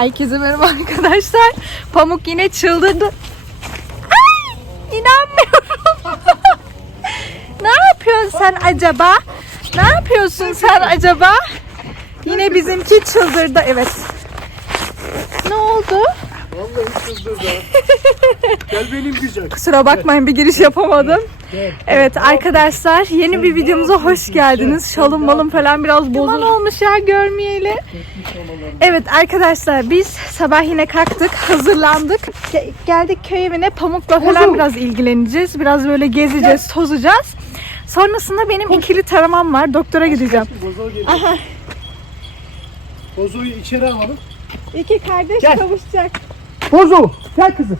Herkese merhaba arkadaşlar. Pamuk yine çıldırdı. Ay, inanmıyorum. ne yapıyorsun sen acaba? Ne yapıyorsun sen acaba? Yine bizimki çıldırdı. Evet. Ne oldu? Vallahi çıldırdı. Gel benim güzel. Kusura bakmayın bir giriş yapamadım. Evet arkadaşlar yeni bir videomuza hoş geldiniz. Şalım malım falan biraz bozuk olmuş ya görmeyeli. Evet arkadaşlar biz sabah yine kalktık, hazırlandık. Ge- geldik köy evine pamukla falan biraz ilgileneceğiz. Biraz böyle gezeceğiz, tozacağız. Sonrasında benim ikili taramam var. Doktora gideceğim. Bozo geliyor. Aha. Bozo'yu içeri alalım. İki kardeş Gel. kavuşacak. Bozo gel kızım.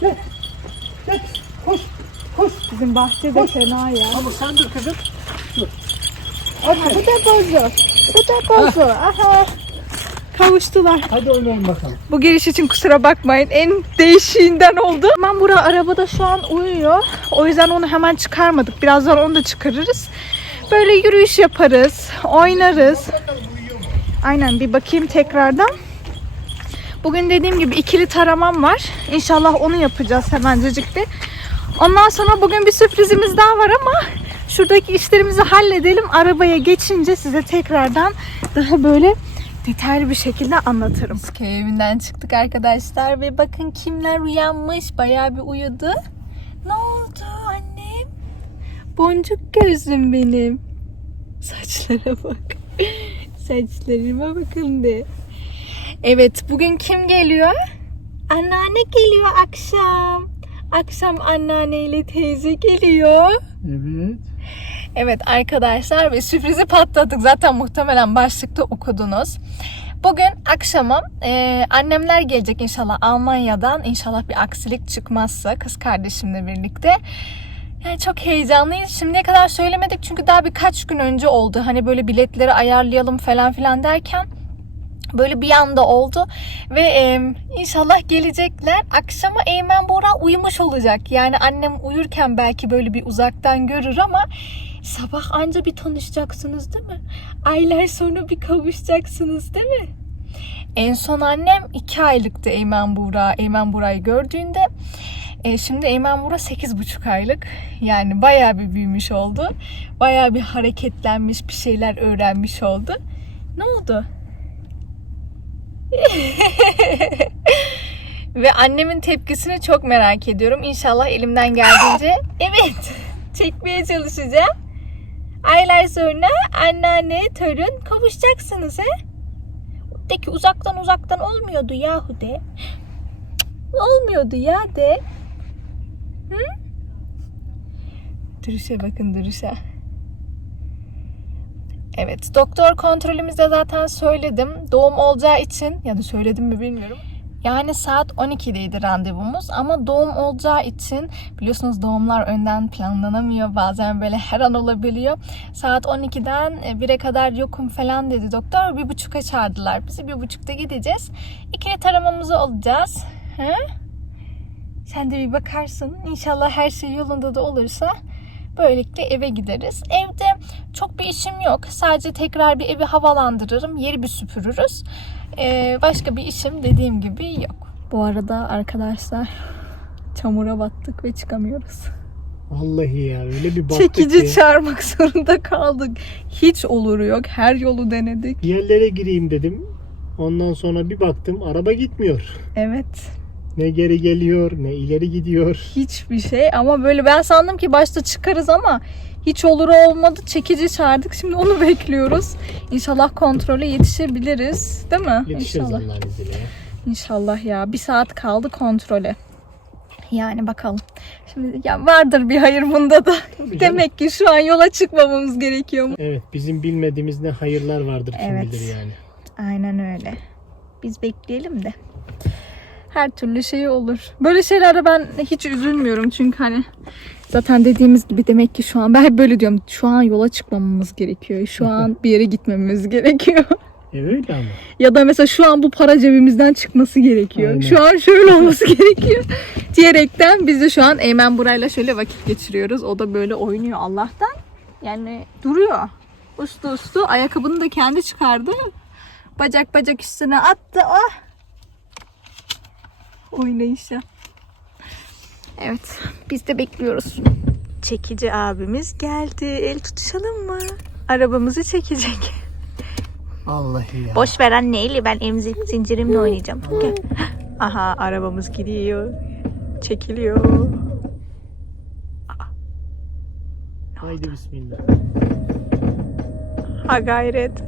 Gel. Gel. Koş. Koş. Bizim bahçede fena ya. Ama sen dur kızım. Dur. Aha, bu Hadi. da bozu. Bu da bozu. Aha. Kavuştular. Hadi oynayalım bakalım. Bu giriş için kusura bakmayın. En değişiğinden oldu. Ben bura arabada şu an uyuyor. O yüzden onu hemen çıkarmadık. Birazdan onu da çıkarırız. Böyle yürüyüş yaparız. Oynarız. Aynen bir bakayım tekrardan. Bugün dediğim gibi ikili taramam var. İnşallah onu yapacağız hemencecik bir. Ondan sonra bugün bir sürprizimiz daha var ama şuradaki işlerimizi halledelim. Arabaya geçince size tekrardan daha böyle detaylı bir şekilde anlatırım. Köy evinden çıktık arkadaşlar ve bakın kimler uyanmış. Bayağı bir uyudu. Ne oldu annem? Boncuk gözlüm benim. Saçlara bak. Saçlarıma bakın de. Evet bugün kim geliyor? Anneanne geliyor akşam. Akşam anneanneyle teyze geliyor. Evet. Evet arkadaşlar ve sürprizi patlattık. Zaten muhtemelen başlıkta okudunuz. Bugün akşama e, annemler gelecek inşallah Almanya'dan. İnşallah bir aksilik çıkmazsa kız kardeşimle birlikte. Yani çok heyecanlıyız. Şimdiye kadar söylemedik çünkü daha birkaç gün önce oldu. Hani böyle biletleri ayarlayalım falan filan derken böyle bir anda oldu ve e, inşallah gelecekler. Akşama Eymen Bora uyumuş olacak. Yani annem uyurken belki böyle bir uzaktan görür ama sabah anca bir tanışacaksınız değil mi? Aylar sonra bir kavuşacaksınız değil mi? En son annem iki aylıktı Eymen Buğra. Eymen Buğra'yı gördüğünde. E, şimdi Eymen Buğra sekiz buçuk aylık. Yani bayağı bir büyümüş oldu. Bayağı bir hareketlenmiş, bir şeyler öğrenmiş oldu. Ne oldu? Ve annemin tepkisini çok merak ediyorum. İnşallah elimden geldiğince evet çekmeye çalışacağım. Aylar sonra anneanne, torun kavuşacaksınız he? De ki uzaktan uzaktan olmuyordu yahu de. Olmuyordu ya de. Hı? Duruşa bakın duruşa. Evet, doktor kontrolümüzde zaten söyledim. Doğum olacağı için ya da söyledim mi bilmiyorum. Yani saat 12'deydi randevumuz ama doğum olacağı için biliyorsunuz doğumlar önden planlanamıyor. Bazen böyle her an olabiliyor. Saat 12'den 1'e kadar yokum falan dedi doktor. Bir buçuka çağırdılar bizi. Bir buçukta gideceğiz. İkili taramamızı alacağız. Hı? Sen de bir bakarsın. İnşallah her şey yolunda da olursa Böylelikle eve gideriz. Evde çok bir işim yok. Sadece tekrar bir evi havalandırırım. Yeri bir süpürürüz. Ee, başka bir işim dediğim gibi yok. Bu arada arkadaşlar çamura battık ve çıkamıyoruz. Vallahi ya öyle bir baktık Çekici ki. çağırmak zorunda kaldık. Hiç oluru yok. Her yolu denedik. Bir yerlere gireyim dedim. Ondan sonra bir baktım araba gitmiyor. Evet. Ne geri geliyor ne ileri gidiyor. Hiçbir şey ama böyle ben sandım ki başta çıkarız ama hiç olur olmadı. Çekici çağırdık. Şimdi onu bekliyoruz. İnşallah kontrole yetişebiliriz. Değil mi? Yetişiriz İnşallah. Allah'ın izniyle. ya. İnşallah ya. Bir saat kaldı kontrole. Yani bakalım. Şimdi ya vardır bir hayır bunda da. Tabii. Demek ki şu an yola çıkmamamız gerekiyor mu? Evet bizim bilmediğimiz ne hayırlar vardır kim Evet. bilir yani. Aynen öyle. Biz bekleyelim de. Her türlü şey olur. Böyle şeylere ben hiç üzülmüyorum çünkü hani zaten dediğimiz gibi demek ki şu an ben böyle diyorum. Şu an yola çıkmamamız gerekiyor. Şu an bir yere gitmemiz gerekiyor. E öyle ama. Ya da mesela şu an bu para cebimizden çıkması gerekiyor. Aynen. Şu an şöyle olması gerekiyor. Diyerekten biz de şu an Eymen Buray'la şöyle vakit geçiriyoruz. O da böyle oynuyor Allah'tan. Yani duruyor. Uslu uslu. Ayakkabını da kendi çıkardı. Bacak bacak üstüne attı. Oh. Oynayışa. Evet. Biz de bekliyoruz. Çekici abimiz geldi. El tutuşalım mı? Arabamızı çekecek. Vallahi ya. Boş ver anneyle ben emzik zincirimle oynayacağım. Gel. Aha arabamız gidiyor. Çekiliyor. Haydi bismillah. Ha gayret.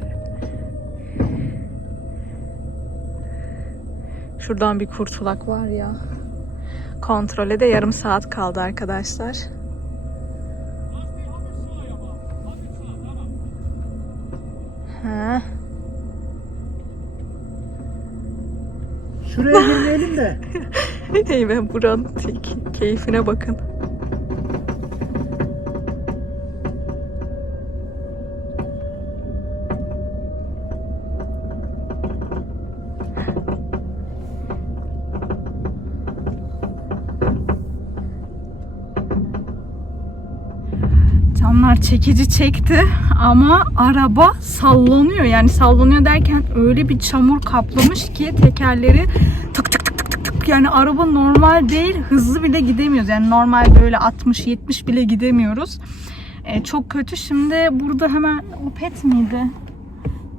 Şuradan bir kurtulak var ya. Kontrole de yarım saat kaldı arkadaşlar. Ha. Şuraya girmeyelim de. Ben buranın keyfine bakın. Canlar çekici çekti ama araba sallanıyor. Yani sallanıyor derken öyle bir çamur kaplamış ki tekerleri tık tık tık tık tık tık. Yani araba normal değil hızlı bile gidemiyoruz. Yani normal böyle 60-70 bile gidemiyoruz. Ee, çok kötü. Şimdi burada hemen Opet miydi?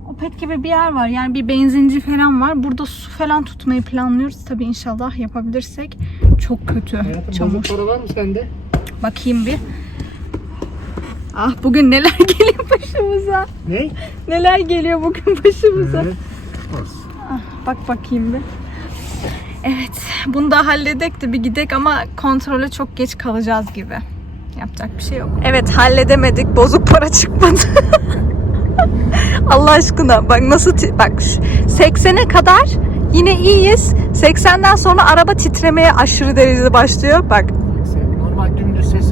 Opet gibi bir yer var. Yani bir benzinci falan var. Burada su falan tutmayı planlıyoruz. Tabii inşallah yapabilirsek. Çok kötü. Hayatım Çamur. bozuk para var mı sende? Bakayım bir. Ah bugün neler geliyor başımıza. Ne? Neler geliyor bugün başımıza. Evet. Olsun. Bak bakayım bir. Evet, bunu da halledek de bir gidek ama kontrole çok geç kalacağız gibi. Yapacak bir şey yok. Evet, halledemedik. Bozuk para çıkmadı. Allah aşkına bak nasıl bak 80'e kadar yine iyiyiz. 80'den sonra araba titremeye aşırı derecede başlıyor. Bak Normal dümdüz ses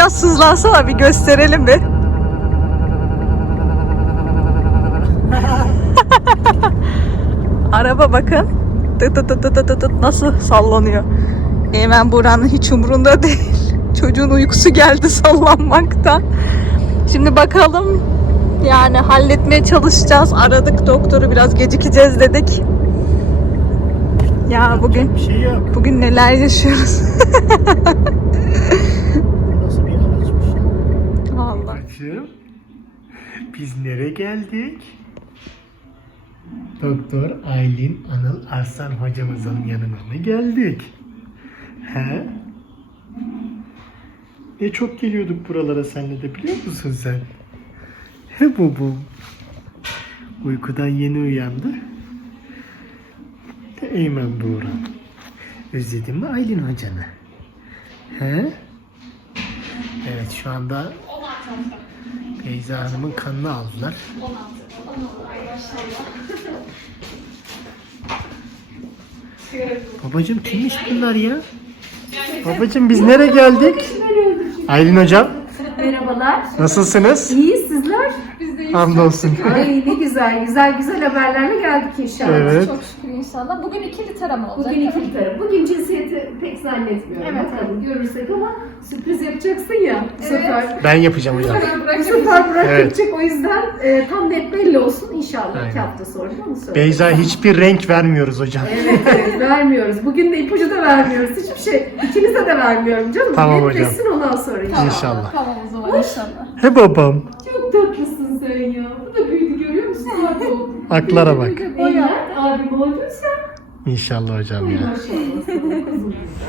biraz hızlansana bir gösterelim bir. Araba bakın. Tıt tıt tıt tıt tıt tıt nasıl sallanıyor. Eymen Buran'ın hiç umurunda değil. Çocuğun uykusu geldi sallanmaktan. Şimdi bakalım yani halletmeye çalışacağız. Aradık doktoru biraz gecikeceğiz dedik. Ya bugün şey bugün neler yaşıyoruz. Nasıl bir araçmış ya? Allah. Babacığım, biz nereye geldik? Doktor Aylin Anıl Arslan hocamızın yanına mı geldik? He? Ne çok geliyorduk buralara seninle de biliyor musun sen? He bubum. Uykudan yeni uyandı. Eymen Buğra. Özledin mi Aylin hocanı? He? Evet şu anda Beyza Hanım'ın kanını aldılar. Babacım kimmiş bunlar ya? Babacım biz nereye geldik? Aylin hocam Merhabalar. nasılsınız? İyi sizler? Hamdolsun. Ay ne güzel, güzel güzel haberlerle geldik inşallah. Evet. Çok şükür inşallah. Bugün ikili tarama olacak. Bugün iki taraf. Bugün cinsiyeti pek zannetmiyorum. Evet, Bakalım görürsek ama sürpriz yapacaksın ya bu sefer. Ben yapacağım hocam. Bu sefer Burak Evet. yapacak o yüzden e, tam net belli olsun inşallah Aynen. iki hafta sonra onu söyleyeyim. Beyza hiçbir renk vermiyoruz hocam. Evet, evet vermiyoruz. Bugün de ipucu da vermiyoruz. Hiçbir şey. İkinize de vermiyorum canım. Tamam hocam. Netleşsin ondan sonra inşallah. İnşallah. Tamam o zaman inşallah. He babam. Çok tatlısın sen ya. Bu da büyüdü görüyor musun? Aklara bak. Evlat abim oldun sen. İnşallah hocam ya.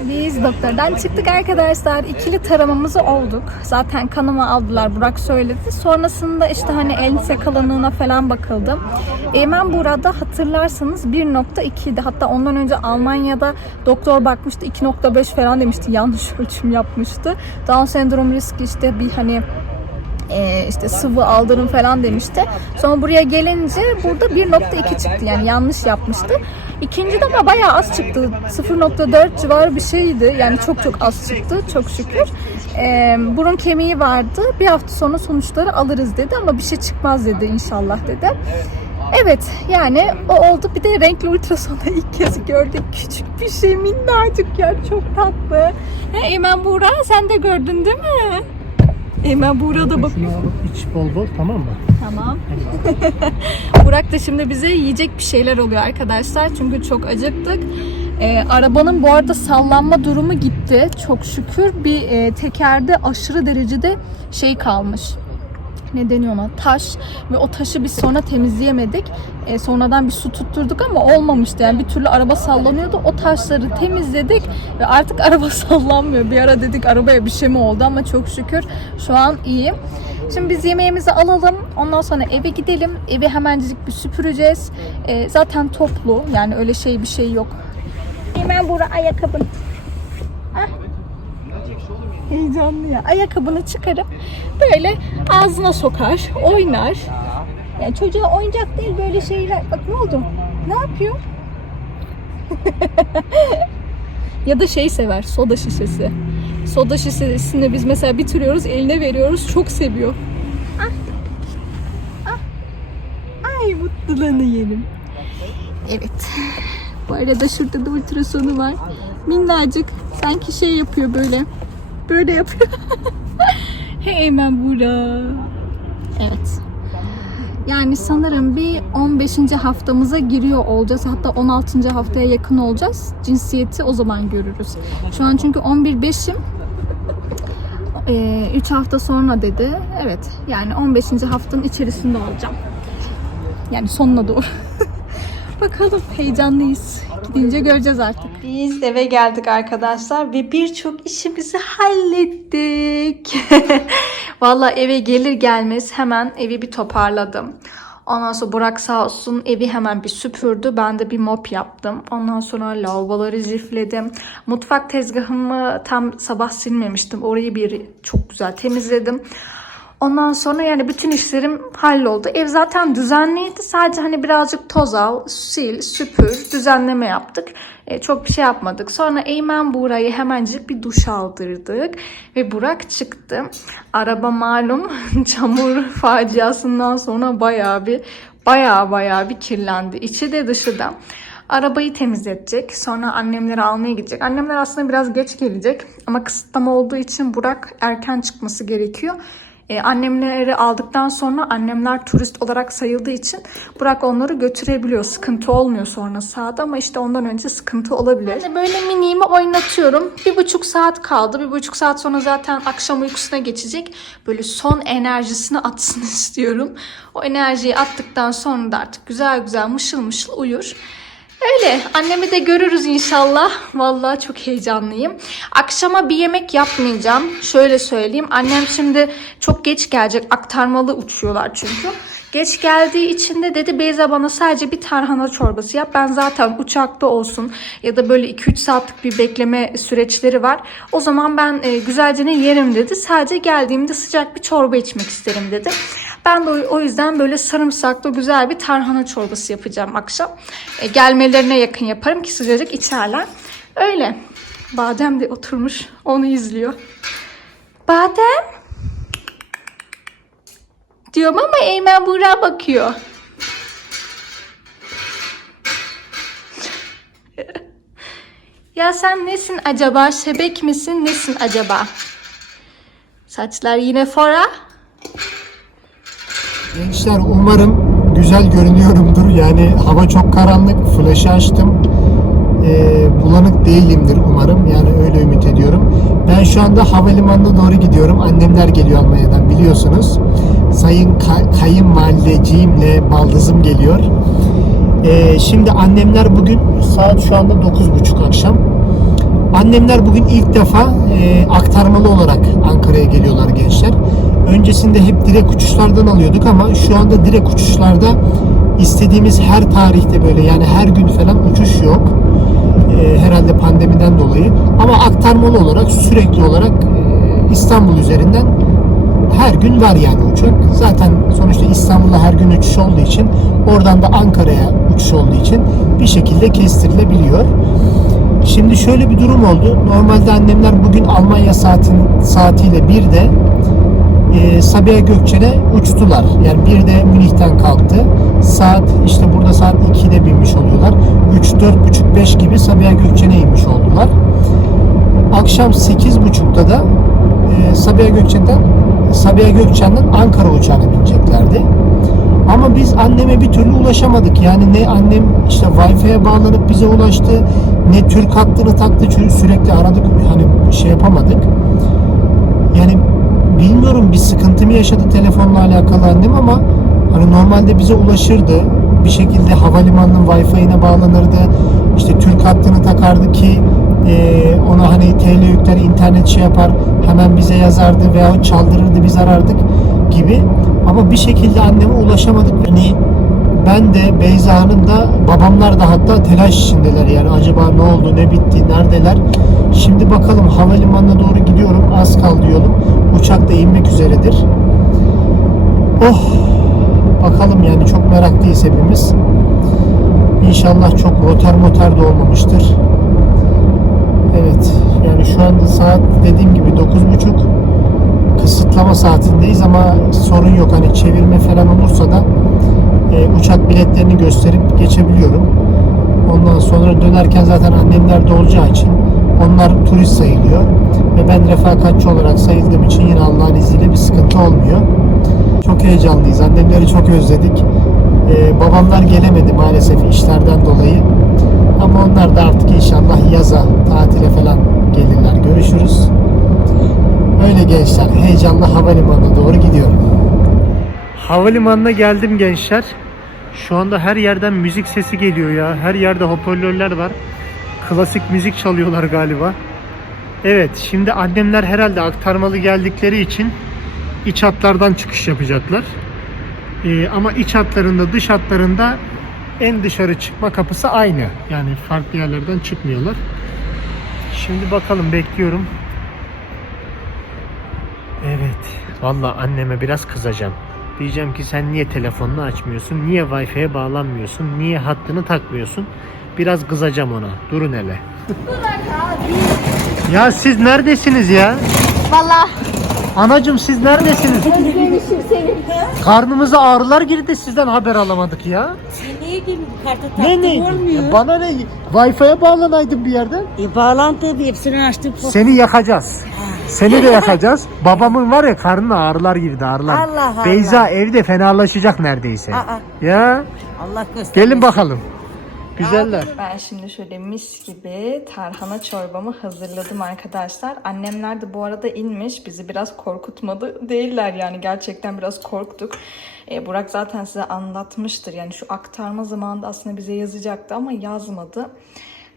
Biz doktordan çıktık arkadaşlar. İkili taramamızı olduk. Zaten kanımı aldılar. Burak söyledi. Sonrasında işte hani ense kalınlığına falan bakıldım. Eymen burada hatırlarsanız 1.2'di. Hatta ondan önce Almanya'da doktor bakmıştı 2.5 falan demişti. Yanlış ölçüm yapmıştı. Down sendrom riski işte bir hani e, işte sıvı aldırım falan demişti. Sonra buraya gelince burada 1.2 çıktı yani yanlış yapmıştı. İkinci de ama bayağı az çıktı. 0.4 civarı bir şeydi. Yani çok çok az çıktı çok şükür. E, burun kemiği vardı. Bir hafta sonra sonuçları alırız dedi ama bir şey çıkmaz dedi inşallah dedi. Evet yani o oldu. Bir de renkli ultrasonda ilk kez gördük. Küçük bir şey minnacık ya çok tatlı. He, Eymen Buğra sen de gördün değil mi? Eymen burada bak. Şunu alıp iç bol bol tamam mı? Tamam. Burak da şimdi bize yiyecek bir şeyler oluyor arkadaşlar. Çünkü çok acıktık. Ee, arabanın bu arada sallanma durumu gitti. Çok şükür bir e, tekerde aşırı derecede şey kalmış. Ne deniyor ona? Taş. Ve o taşı biz sonra temizleyemedik. E, sonradan bir su tutturduk ama olmamıştı. Yani bir türlü araba sallanıyordu. O taşları temizledik ve artık araba sallanmıyor. Bir ara dedik arabaya bir şey mi oldu ama çok şükür şu an iyi. Şimdi biz yemeğimizi alalım. Ondan sonra eve gidelim. Evi hemencik bir süpüreceğiz. E, zaten toplu. Yani öyle şey bir şey yok. Hemen bura ayakkabın. Heyecanlı ya. Ayakkabını çıkarıp böyle ağzına sokar, oynar. Yani çocuğa oyuncak değil böyle şeyler. Bak ne oldu? Ne yapıyor? ya da şey sever, soda şişesi. Soda şişesini biz mesela bitiriyoruz, eline veriyoruz. Çok seviyor. Ah. Ah. Ay mutluluğunu yerim. Evet. Bu arada şurada da ultrasonu var. Minnacık. Sanki şey yapıyor böyle. Böyle yapıyor. Hemen bura. Evet. Yani sanırım bir 15. haftamıza giriyor olacağız. Hatta 16. haftaya yakın olacağız. Cinsiyeti o zaman görürüz. Şu an çünkü 11-5'im. 3 hafta sonra dedi. Evet. Yani 15. haftanın içerisinde olacağım. Yani sonuna doğru. Bakalım heyecanlıyız. Gidince göreceğiz artık. Biz eve geldik arkadaşlar ve birçok işimizi hallettik. Vallahi eve gelir gelmez hemen evi bir toparladım. Ondan sonra Burak sağ olsun evi hemen bir süpürdü. Ben de bir mop yaptım. Ondan sonra lavaboları zifledim. Mutfak tezgahımı tam sabah silmemiştim. Orayı bir çok güzel temizledim. Ondan sonra yani bütün işlerim halloldu. Ev zaten düzenliydi. Sadece hani birazcık toz al, sil, süpür, düzenleme yaptık. E, çok bir şey yapmadık. Sonra Eymen Buğra'yı hemencik bir duş aldırdık. Ve Burak çıktı. Araba malum çamur faciasından sonra bayağı bir bayağı bayağı bir kirlendi. İçi de dışı da. Arabayı temizletecek. Sonra annemleri almaya gidecek. Annemler aslında biraz geç gelecek. Ama kısıtlama olduğu için Burak erken çıkması gerekiyor. Ee, annemleri aldıktan sonra annemler turist olarak sayıldığı için Burak onları götürebiliyor. Sıkıntı olmuyor sonra sahada ama işte ondan önce sıkıntı olabilir. Ben de böyle miniğimi oynatıyorum. Bir buçuk saat kaldı. Bir buçuk saat sonra zaten akşam uykusuna geçecek. Böyle son enerjisini atsın istiyorum. O enerjiyi attıktan sonra da artık güzel güzel mışıl mışıl uyur. Öyle. Annemi de görürüz inşallah. Vallahi çok heyecanlıyım. Akşama bir yemek yapmayacağım. Şöyle söyleyeyim. Annem şimdi çok geç gelecek. Aktarmalı uçuyorlar çünkü. Geç geldiği için de dedi Beyza bana sadece bir tarhana çorbası yap. Ben zaten uçakta olsun ya da böyle 2-3 saatlik bir bekleme süreçleri var. O zaman ben e, güzelce ne yerim dedi. Sadece geldiğimde sıcak bir çorba içmek isterim dedi. Ben de o- yüzden böyle sarımsaklı güzel bir tarhana çorbası yapacağım akşam. E, gelmelerine yakın yaparım ki sıcacık içerler. Öyle. Badem de oturmuş onu izliyor. Badem? Diyorum ama Eymen Buğra bakıyor. ya sen nesin acaba? Şebek misin? Nesin acaba? Saçlar yine fora. Gençler umarım güzel görünüyorumdur. Yani hava çok karanlık. Flaşı açtım. Ee, bulanık değilimdir umarım. Yani öyle ümit ediyorum. Ben şu anda havalimanına doğru gidiyorum. Annemler geliyor Almanya'dan biliyorsunuz. Sayın Ka- kayınvalideciğimle baldızım geliyor. Ee, şimdi annemler bugün saat şu anda 9.30 akşam. Annemler bugün ilk defa e, aktarmalı olarak Ankara'ya geliyorlar gençler. Öncesinde hep direkt uçuşlardan alıyorduk ama şu anda direkt uçuşlarda istediğimiz her tarihte böyle yani her gün falan uçuş yok. E, herhalde pandemiden dolayı. Ama aktarmalı olarak sürekli olarak e, İstanbul üzerinden her gün var yani uçak. Zaten sonuçta İstanbul'da her gün uçuş olduğu için oradan da Ankara'ya uçuş olduğu için bir şekilde kestirilebiliyor. Şimdi şöyle bir durum oldu. Normalde annemler bugün Almanya saatin saatiyle bir de e, Sabiha Gökçen'e uçtular. Yani bir de Münih'ten kalktı. Saat işte burada saat 2'de binmiş oluyorlar. 3 4 buçuk 5 gibi Sabiha Gökçen'e inmiş oldular. Akşam 8.30'da da e, Sabiha Gökçen'den Sabiha Gökçen'den Ankara uçağına bineceklerdi. Ama biz anneme bir türlü ulaşamadık. Yani ne annem işte Wi-Fi'ye bağlanıp bize ulaştı, ne Türk hattını taktı. Çünkü sürekli aradık, hani şey yapamadık. Yani bilmiyorum bir sıkıntı mı yaşadı telefonla alakalı annem ama hani normalde bize ulaşırdı. Bir şekilde havalimanının Wi-Fi'ine bağlanırdı. İşte Türk hattını takardı ki e, ona hani TL yükler internet şey yapar hemen bize yazardı veya çaldırırdı biz arardık gibi. Ama bir şekilde anneme ulaşamadık. Hani ben de Beyza Hanım da babamlar da hatta telaş içindeler yani acaba ne oldu ne bitti neredeler. Şimdi bakalım havalimanına doğru gidiyorum az kaldı yolum. Uçak da inmek üzeredir. Oh bakalım yani çok meraklıyız hepimiz. İnşallah çok rotar motar da olmamıştır. Evet yani şu anda saat dediğim gibi 9.30 kısıtlama saatindeyiz ama sorun yok hani çevirme falan olursa da e, uçak biletlerini gösterip geçebiliyorum. Ondan sonra dönerken zaten annemler de olacağı için onlar turist sayılıyor. Ve ben refakatçi olarak sayıldığım için yine Allah'ın izniyle bir sıkıntı olmuyor. Çok heyecanlıyız. Annemleri çok özledik. E, babamlar gelemedi maalesef işlerden dolayı. Ama onlar da artık inşallah yaza tatile falan gelirler. Görüşürüz. Öyle gençler. Heyecanla havalimanına doğru gidiyorum. Havalimanına geldim gençler. Şu anda her yerden müzik sesi geliyor ya. Her yerde hoparlörler var. Klasik müzik çalıyorlar galiba. Evet, şimdi annemler herhalde aktarmalı geldikleri için iç hatlardan çıkış yapacaklar. Ee, ama iç hatlarında, dış hatlarında en dışarı çıkma kapısı aynı. Yani farklı yerlerden çıkmıyorlar. Şimdi bakalım bekliyorum. Evet. Valla anneme biraz kızacağım. Diyeceğim ki sen niye telefonunu açmıyorsun? Niye Wi-Fi'ye bağlanmıyorsun? Niye hattını takmıyorsun? Biraz kızacağım ona. Durun hele. ya siz neredesiniz ya? Valla Anacım siz neredesiniz? özlemişim seni. Karnımıza ağrılar girdi sizden haber alamadık ya. Neye gelin? Taktım Ne ne? olmuyor. Ya Bana ne? Wi-Fi'ye bağlanaydın bir yerden. E, bağlantı hepsini açtım. Seni yakacağız. Seni de yakacağız. Babamın var ya karnına ağrılar girdi ağrılar. Allah Allah. Beyza evde fenalaşacak neredeyse. Aa. Ya Allah göstermesin. gelin bakalım. Güzeller. Ben şimdi şöyle mis gibi tarhana çorbamı hazırladım arkadaşlar. Annemler de bu arada inmiş. Bizi biraz korkutmadı değiller yani. Gerçekten biraz korktuk. E, Burak zaten size anlatmıştır. Yani şu aktarma zamanında aslında bize yazacaktı ama yazmadı.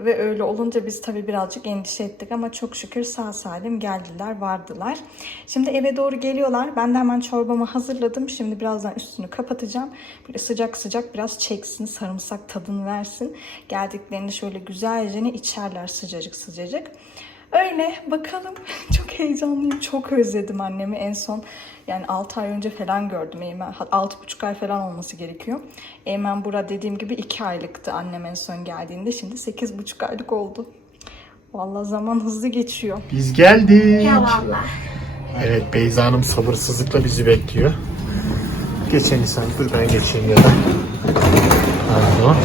Ve öyle olunca biz tabii birazcık endişe ettik ama çok şükür sağ salim geldiler, vardılar. Şimdi eve doğru geliyorlar. Ben de hemen çorbamı hazırladım. Şimdi birazdan üstünü kapatacağım. Böyle sıcak sıcak biraz çeksin, sarımsak tadını versin. Geldiklerinde şöyle güzelce içerler sıcacık sıcacık. Öyle bakalım. Çok heyecanlıyım. Çok özledim annemi. En son yani 6 ay önce falan gördüm. Eymen, 6,5 ay falan olması gerekiyor. Eymen Bura dediğim gibi 2 aylıktı annem en son geldiğinde. Şimdi 8,5 aylık oldu. Vallahi zaman hızlı geçiyor. Biz geldik. Evet Beyza Hanım sabırsızlıkla bizi bekliyor. Geçen insan dur ben geçeyim ya da. Pardon.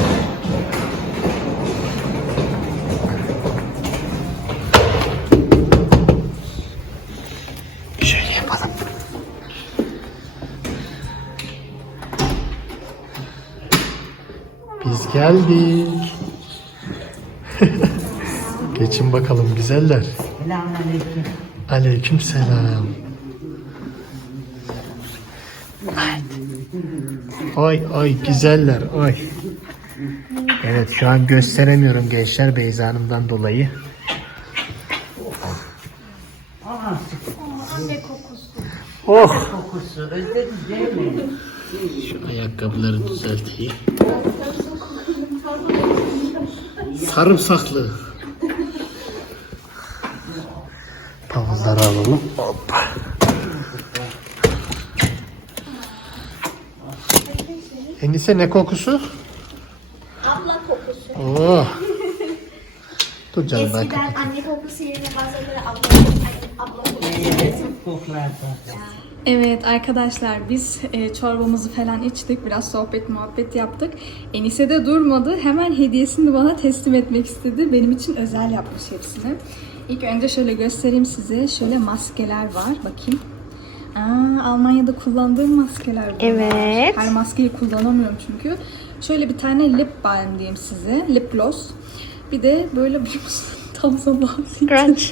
Geldik. Geçin bakalım güzeller. Selamünaleyküm. Aleyküm selam. Ay ay güzeller ay. Evet şu an gösteremiyorum gençler Beyza Hanım'dan dolayı. Oh mi? şu ayakkabıları düzelteyim. Sarımsaklı. Bavulları alalım. Hoppa. Endişe ne kokusu? Abla kokusu. Oh. Dur canım ben Eskiden kapatayım. anne kokusu yerine bazenleri abla, anne, abla kokusu. Koklarda. Evet arkadaşlar biz e, çorbamızı falan içtik. Biraz sohbet muhabbet yaptık. Enise de durmadı. Hemen hediyesini bana teslim etmek istedi. Benim için özel yapmış hepsini. İlk önce şöyle göstereyim size. Şöyle maskeler var. Bakayım. Aa, Almanya'da kullandığım maskeler bunlar. Evet. Her maskeyi kullanamıyorum çünkü. Şöyle bir tane lip balm diyeyim size. Lip gloss. Bir de böyle bir tam zamanlıydı. Crunch.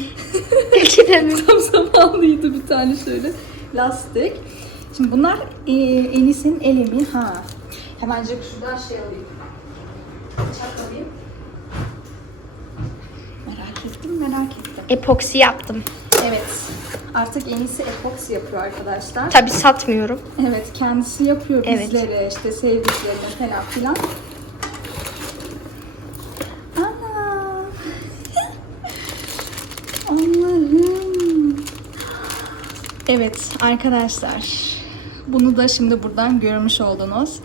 Tam zamanlıydı bir tane şöyle lastik. Şimdi bunlar e, Enis'in elemi. Ha. Hemencik şuradan şey alayım. Çak alayım. Merak ettim, merak ettim. Epoksi yaptım. Evet. Artık en iyisi epoksi yapıyor arkadaşlar. Tabi satmıyorum. Evet kendisi yapıyor Evet. bizlere işte sevdiklerine falan filan. Ana. Allah'ım. Evet arkadaşlar. Bunu da şimdi buradan görmüş oldunuz.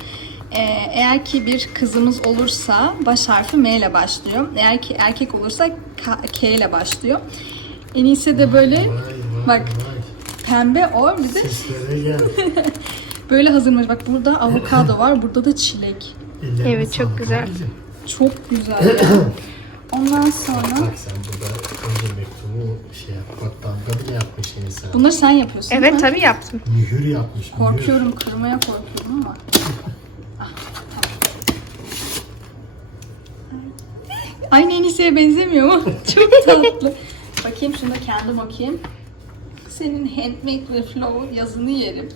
Ee, eğer ki bir kızımız olursa baş harfi M ile başlıyor. Eğer ki erkek olursa K, K ile başlıyor. En iyisi de böyle Vay vay bak vay. pembe o bir de. Böyle hazırmış. Bak burada avokado var, burada da çilek. Evet, çok güzel. Çok güzel. Ondan sonra Bak sen burada önce mektubu şey yap. Bak damga bile yapmış insan. bunları sen yapıyorsun değil Evet mi? tabi yaptım. Mühür yapmış. mühür. Korkuyorum, kırmaya korkuyorum ama. Ah, tamam. Aynı Enise'ye benzemiyor mu? Çok tatlı. Bakayım şunu da kendim okuyayım. Senin handmade ve flow yazını yerim.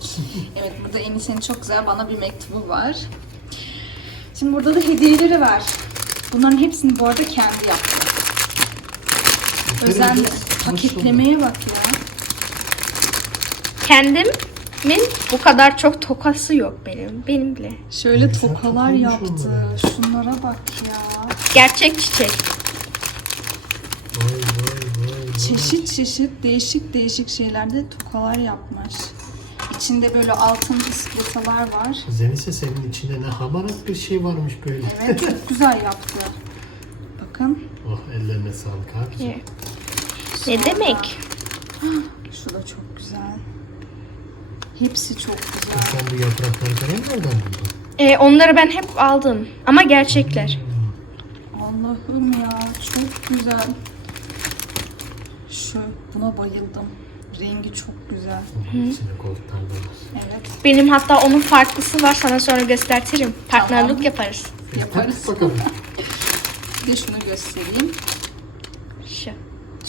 Evet burada Enise'nin çok güzel bana bir mektubu var. Şimdi burada da hediyeleri var. Bunların hepsini bu arada kendi yaptı. Özenle. Paketlemeye bak ya. Kendimin bu kadar çok tokası yok benim. Benim bile. Şöyle Güzel tokalar yaptı. onlar. Şunlara bak ya. Gerçek çiçek. Vay vay vay. vay. Çeşit çeşit değişik değişik şeylerde tokalar yapmış. İçinde böyle altın ıskırtalar var. Zenise senin içinde ne hamarat bir şey varmış böyle. Evet çok güzel yaptı. Bakın oh ellerine sağlık abicim. Evet. Ne demek? şu da çok güzel. Hepsi çok güzel. Sen bu yaprakları falan nereden buldun? Ee, onları ben hep aldım. Ama gerçekler. Allah'ım ya çok güzel. Şu buna bayıldım. Rengi çok güzel. İçinde goldlar var. Evet Benim hatta onun farklısı var. Sana sonra göstertirim. Partnerlik Tamam. yaparız. yaparız. Bakalım. Bir de şunu göstereyim. Şu.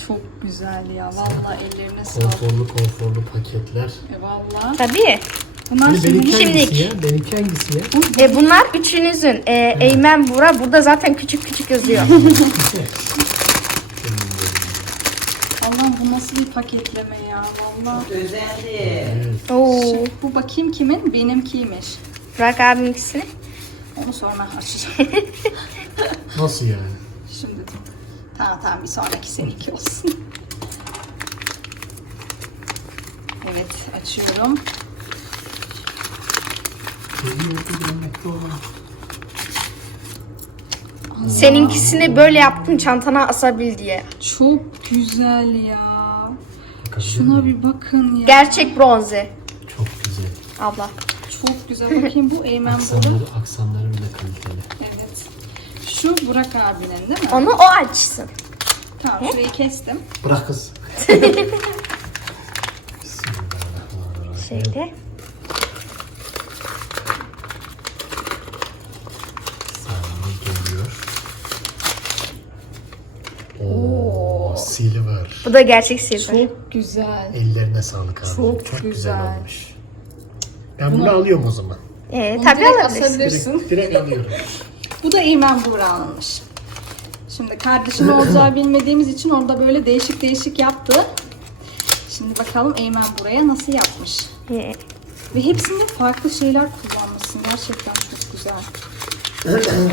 Çok güzel ya. Vallahi ellerine sağlık. Konforlu konforlu paketler. E vallahi. Tabii. Bunlar Hani benimki senin hangisi ya? Benimki hangisi ya? E, bunlar üçünüzün. E, Eymen Bura. Burada zaten küçük küçük yazıyor. Allah'ım bu nasıl bir paketleme ya. Vallahi. Özeldi. Oo. Bu bakayım kimin? Benimkiymiş. Bırak abiminkisini. Onu sonra açacağım. Nasıl yani? Şimdi tamam tamam bir sonraki seninki olsun. Evet açıyorum. Seninkisini böyle yaptım çantana asabil diye. Çok güzel ya. Şuna bir bakın ya. Gerçek bronze. Çok güzel. Abla. Çok güzel. Bakayım bu Eymen Bora. Aksanları, aksanları bile kaliteli. Şu Burak abinin değil mi? Onu o açsın. Tamam şurayı kestim. Bırak kız. Bismillahirrahmanirrahim. Şöyle. Geliyor. Oo, silver. Bu da gerçek silver. Çok güzel. Ellerine sağlık abi. Çok güzel. güzel. olmuş. Ben bunu alıyorum o zaman. Ee, tabii direkt alabilirsin. asabilirsin. Direkt, direkt alıyorum. Bu da Eymen Buğra almış. Şimdi kardeşim olacağı bilmediğimiz için orada böyle değişik değişik yaptı. Şimdi bakalım Eymen buraya nasıl yapmış. Ve hepsinde farklı şeyler kullanmışsın. Gerçekten çok güzel.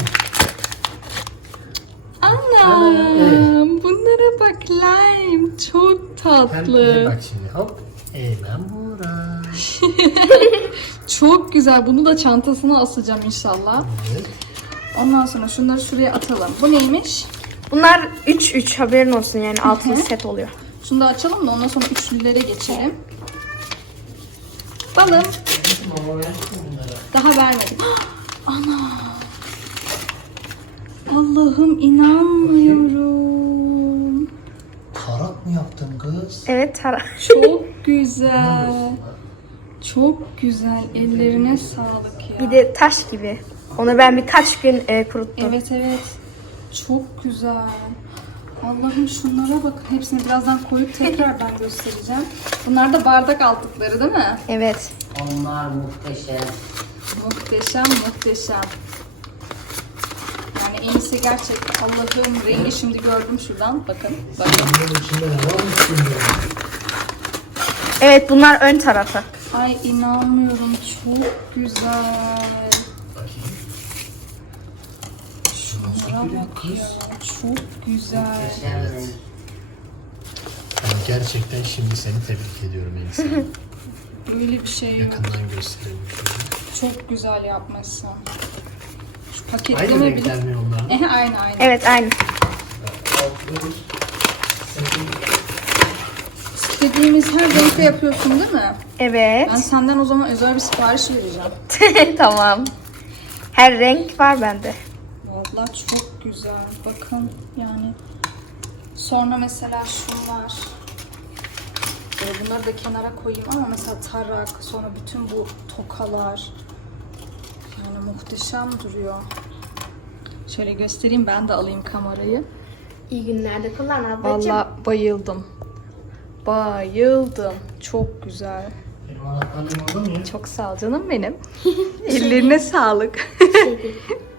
Anam bunlara bak lime. Çok tatlı. bak şimdi hop. Eymen Buğra. Çok güzel. Bunu da çantasına asacağım inşallah. Evet. Ondan sonra şunları şuraya atalım. Bu neymiş? Bunlar 3-3 haberin olsun yani altılı Hı hı. set oluyor. Şunu da açalım da ondan sonra üçlülere geçelim. Balım. Daha vermedim. Ana. Allah'ım inanmıyorum. Tarak mı yaptın kız? Evet tara. Çok güzel. Çok güzel. Ellerine sağlık ya. Bir de taş gibi. Onu ben birkaç gün e, kuruttum. Evet evet. Çok güzel. Allah'ım şunlara bakın. Hepsini birazdan koyup tekrar ben göstereceğim. Bunlar da bardak altlıkları değil mi? Evet. Onlar muhteşem. Muhteşem muhteşem. Yani en iyisi gerçekten Allah'ım rengi şimdi gördüm şuradan. Bakın bakın. Bunun içinde ne varmış bilmiyorum. Evet bunlar ön tarafı. Ay inanmıyorum çok güzel. Şunlara bak ya. Çok güzel. Evet. Ben gerçekten şimdi seni tebrik ediyorum Elisa. Böyle bir şey yok. Yakından gösterelim şöyle. Çok güzel yapmışsın. Şu Aynı paketleme bile... renkler mi onlar? Aynı aynı. Evet aynı. İstediğimiz her renkte yapıyorsun değil mi? Evet. Ben senden o zaman özel bir sipariş vereceğim. tamam. Her renk var bende. Vallahi çok güzel. Bakın yani. Sonra mesela şunlar. Böyle bunları da kenara koyayım ama mesela tarak, sonra bütün bu tokalar. Yani muhteşem duruyor. Şöyle göstereyim ben de alayım kamerayı. İyi günlerde kullan ablacığım. Vallahi bayıldım. Bayıldım. Çok güzel. Çok sağ ol canım benim. Ellerine sağlık.